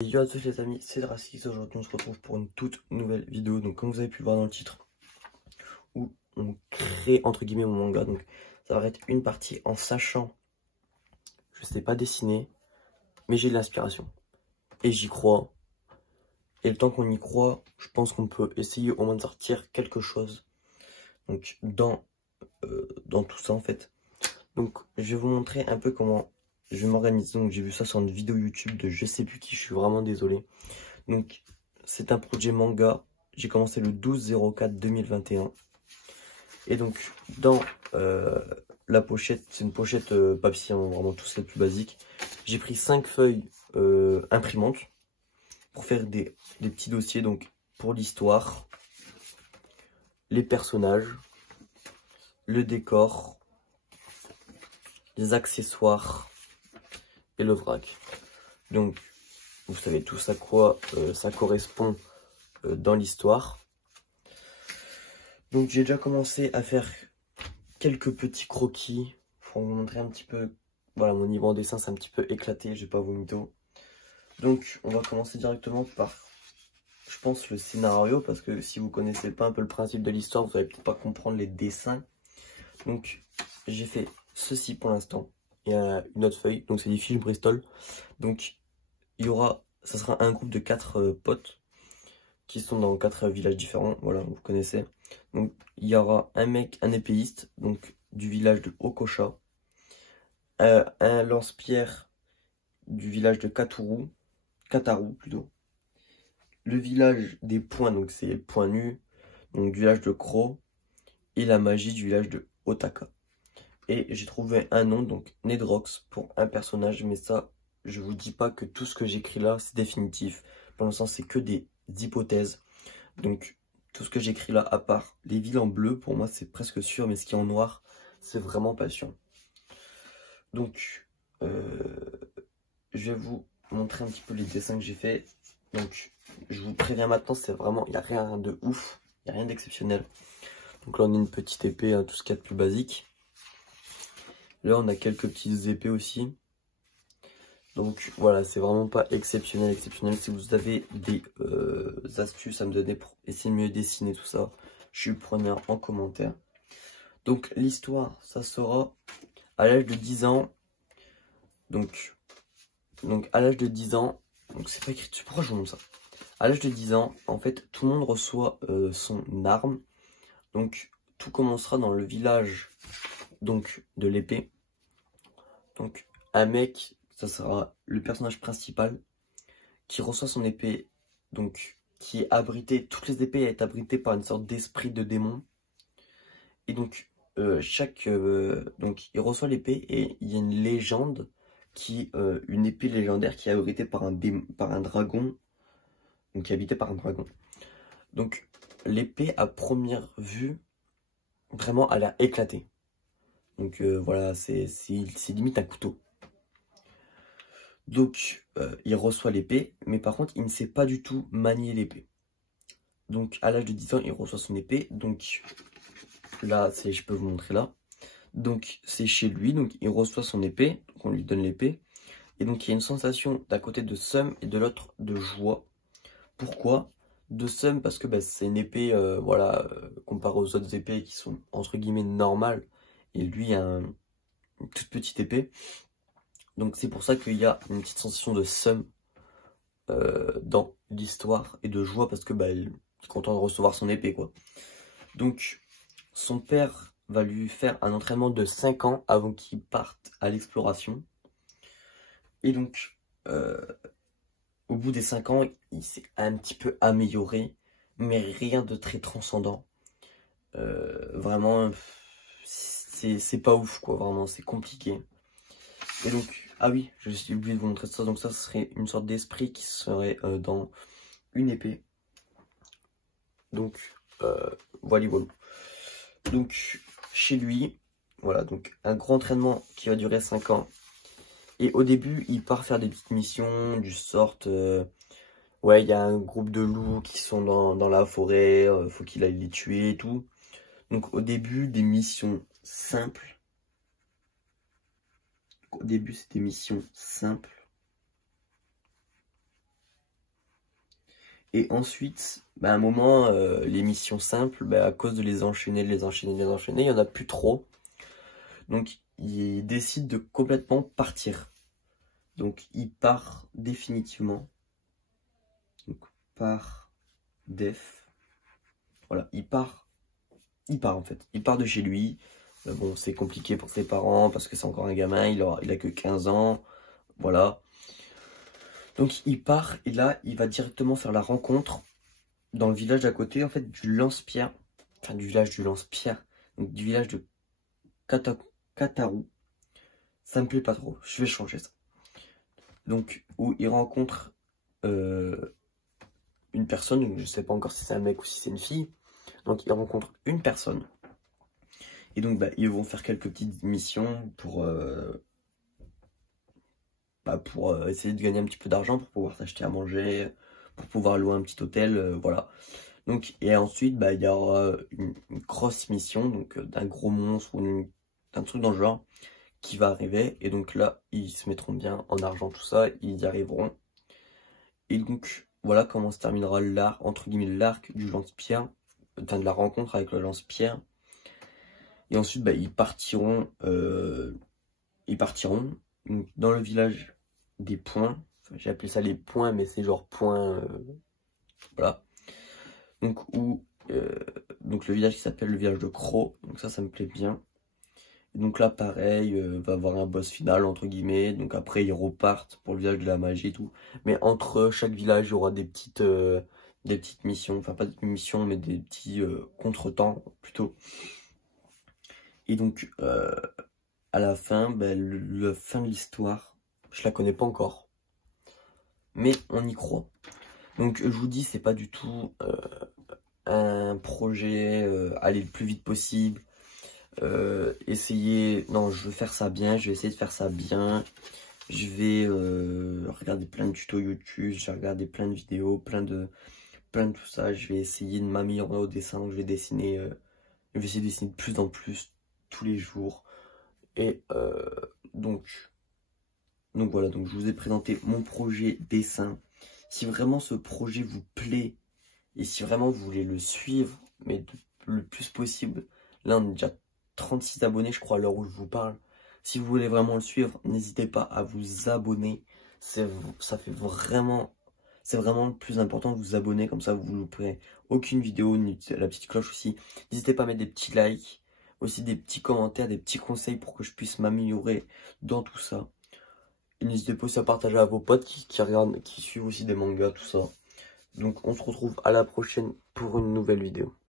Yo à tous les amis, c'est Dracis. Aujourd'hui on se retrouve pour une toute nouvelle vidéo. Donc comme vous avez pu le voir dans le titre, où on crée entre guillemets mon manga. Donc ça va être une partie en sachant, je sais pas dessiner, mais j'ai de l'inspiration. Et j'y crois. Et le temps qu'on y croit, je pense qu'on peut essayer au moins de sortir quelque chose. Donc dans tout ça en fait. Donc je vais vous montrer un peu comment je m'organise. Donc j'ai vu ça sur une vidéo YouTube de je sais plus qui, je suis vraiment désolé. Donc c'est un projet manga. J'ai commencé le 12/04/2021. Et donc dans la pochette, c'est une pochette papier, hein, vraiment tout c'est le plus basique. J'ai pris 5 feuilles imprimantes pour faire des petits dossiers, donc pour l'histoire, les personnages, le décor, les accessoires et le vrac. Donc vous savez tous à quoi ça correspond dans l'histoire. Donc j'ai déjà commencé à faire quelques petits croquis pour vous montrer un petit peu. Voilà, mon niveau en dessin c'est un petit peu éclaté, je vais pas vous mytho. Donc on va commencer directement par, je pense, le scénario, parce que si vous connaissez pas un peu le principe de l'histoire, vous allez peut-être pas comprendre les dessins. Donc j'ai fait ceci pour l'instant. Il y a une autre feuille, donc c'est des fiches Bristol. Donc il y aura, ça sera un groupe de 4 potes qui sont dans 4 villages différents, voilà, vous connaissez. Donc il y aura un mec, un épéiste, donc du village de Okocha, un lance-pierre du village de Kataru plutôt, le village des points, donc c'est points nus, donc du village de Kro, et la magie du village de Otaka. Et j'ai trouvé un nom, donc Nedrox, pour un personnage, mais ça, je vous dis pas que tout ce que j'écris là, c'est définitif. Pour l'instant, c'est que des hypothèses. Donc, tout ce que j'écris là, à part les villes en bleu, pour moi, c'est presque sûr, mais ce qui est en noir, c'est vraiment pas sûr. Donc, je vais vous montrer un petit peu les dessins que j'ai fait. Donc, je vous préviens maintenant, c'est vraiment, il n'y a rien de ouf, il n'y a rien d'exceptionnel. Donc là, on a une petite épée, hein, tout ce qu'il y a de plus basique. Là, on a quelques petites épées aussi. Donc voilà, c'est vraiment pas exceptionnel. Si vous avez des astuces à me donner pour essayer de mieux dessiner tout ça, je suis preneur en commentaire. Donc l'histoire, ça sera à l'âge de 10 ans. Donc à l'âge de 10 ans, donc c'est pas écrit dessus, pourquoi je vous montre ça? À l'âge de 10 ans, en fait, tout le monde reçoit son arme. Donc tout commencera dans le village donc de l'épée. Donc un mec, ça sera le personnage principal qui reçoit son épée, donc qui est abrité, toutes les épées est abritées par une sorte d'esprit de démon. Et donc donc il reçoit l'épée et il y a une légende une épée légendaire qui est abritée par un dragon, donc qui est habitée par un dragon. Donc l'épée à première vue vraiment elle a éclaté. Donc voilà, c'est limite un couteau. Donc il reçoit l'épée, mais par contre il ne sait pas du tout manier l'épée. Donc à l'âge de 10 ans il reçoit son épée. Donc là je peux vous montrer là. Donc c'est chez lui, donc il reçoit son épée, donc on lui donne l'épée. Et donc il y a une sensation d'un côté de seum et de l'autre de joie. Pourquoi? De seum parce que bah, c'est une épée, voilà, comparée aux autres épées qui sont entre guillemets normales. Et lui a une toute petite épée. Donc c'est pour ça qu'il y a une petite sensation de seum dans l'histoire et de joie parce que bah, il est content de recevoir son épée quoi. Donc son père va lui faire un entraînement de 5 ans avant qu'il parte à l'exploration. Et donc au bout des 5 ans il s'est un petit peu amélioré, mais rien de très transcendant. Vraiment c'est pas ouf quoi, vraiment c'est compliqué. Et donc, ah oui, je suis oublié de vous montrer ça. Donc ça, ce serait une sorte d'esprit qui serait dans une épée. Donc, voilà. Donc, chez lui, voilà, donc un grand entraînement qui va durer 5 ans. Et au début, il part faire des petites missions du sort. Ouais, il y a un groupe de loups qui sont dans la forêt, faut qu'il aille les tuer et tout. Donc au début, des missions simples. Au début, c'est des missions simples. Et ensuite, à un moment, les missions simples, à cause de les enchaîner, il y en a plus trop. Donc, il décide de complètement partir. Donc, il part définitivement. Donc, part def. Voilà, il part en fait. Il part de chez lui. Bon, c'est compliqué pour ses parents parce que c'est encore un gamin, il a que 15 ans. Voilà. Donc, il part et là, il va directement faire la rencontre dans le village d'à côté, en fait, du lance-pierre. Enfin, du village du lance-pierre. Donc, du village de Kataru. Ça me plaît pas trop. Je vais changer ça. Donc, où il rencontre une personne, donc je sais pas encore si c'est un mec ou si c'est une fille. Donc, il rencontre une personne. Et donc, ils vont faire quelques petites missions pour essayer de gagner un petit peu d'argent, pour pouvoir s'acheter à manger, pour pouvoir louer un petit hôtel, voilà. Donc, et ensuite, il y aura une grosse mission, donc d'un gros monstre ou d'un truc dans le genre, qui va arriver. Et donc là, ils se mettront bien en argent, tout ça, ils y arriveront. Et donc, voilà comment se terminera l'arc, entre guillemets, l'arc du lance-pierre, enfin de la rencontre avec le lance-pierre. Et ensuite, ils partiront donc, dans le village des points. Enfin, j'ai appelé ça les points, mais c'est genre points, voilà. Donc, donc le village qui s'appelle le village de Croc. Donc ça me plaît bien. Et donc là, pareil, va avoir un boss final, entre guillemets. Donc après, ils repartent pour le village de la magie et tout. Mais entre chaque village, il y aura des petites missions. Enfin, pas des missions, mais des petits contretemps, plutôt. Et donc, à la fin, la fin de l'histoire, je la connais pas encore. Mais on y croit. Donc, je vous dis, c'est pas du tout un projet aller le plus vite possible. Non, je veux faire ça bien, je vais essayer de faire ça bien. Je vais regarder plein de tutos YouTube, je vais regarder plein de vidéos, plein de tout ça. Je vais essayer de m'améliorer au dessin, je vais dessiner, je vais essayer de dessiner de plus en plus tous les jours. Et donc voilà, donc je vous ai présenté mon projet dessin. Si vraiment ce projet vous plaît et si vraiment vous voulez le suivre, mais le plus possible, là on est déjà 36 abonnés, je crois, à l'heure où je vous parle. Si vous voulez vraiment le suivre, n'hésitez pas à vous abonner. C'est vraiment le plus important de vous abonner, comme ça vous ne louperez aucune vidéo, ni la petite cloche aussi. N'hésitez pas à mettre des petits likes, aussi des petits commentaires, des petits conseils pour que je puisse m'améliorer dans tout ça. Et n'hésitez pas aussi à partager à vos potes qui regardent, qui suivent aussi des mangas, tout ça. Donc on se retrouve à la prochaine pour une nouvelle vidéo.